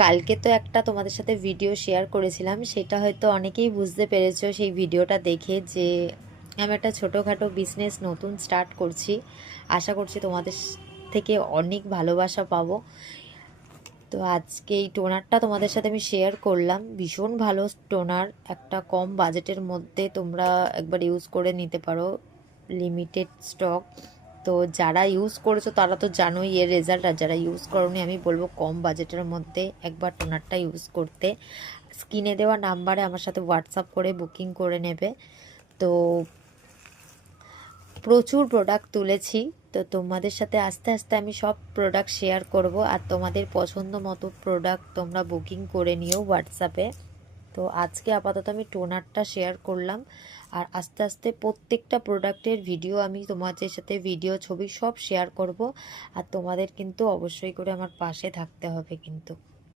কালকে তো একটা তোমাদের সাথে ভিডিও শেয়ার করেছিলাম, সেটা হয়তো অনেকেই বুঝতে পেরেছো সেই ভিডিওটা দেখে, যে আমি একটা ছোটোখাটো বিজনেস নতুন স্টার্ট করছি। আশা করছি তোমাদের থেকে অনেক ভালোবাসা পাবো। তো আজকে এই টোনারটা তোমাদের সাথে আমি শেয়ার করলাম, ভীষণ ভালো টোনার, একটা কম বাজেটের মধ্যে তোমরা একবার ইউজ করে নিতে পারো, লিমিটেড স্টক। তো যারা ইউজ করেছো তারা তো জানোই এর রেজাল্ট, আর যারা ইউজ করোনি আমি বলবো কম বাজেটের মধ্যে একবার টোনারটা ইউজ করতে। স্ক্রিনে দেওয়া নাম্বারে আমার সাথে হোয়াটসঅ্যাপ করে বুকিং করে নেবে। তো প্রচুর প্রোডাক্ট তুলেছি, তো তোমাদের সাথে আস্তে আস্তে আমি সব প্রোডাক্ট শেয়ার করব, আর তোমাদের পছন্দ মতো প্রোডাক্ট তোমরা বুকিং করে নিও হোয়াটসঅ্যাপে। তো আজকে আপাতত আমি টোনারটা শেয়ার করলাম, আর আস্তে আস্তে প্রত্যেকটা প্রোডাক্টের ভিডিও আমি তোমাদের সাথে ভিডিও ছবি সব শেয়ার করব। আর তোমাদের কিন্তু অবশ্যই করে আমার পাশে থাকতে হবে কিন্তু।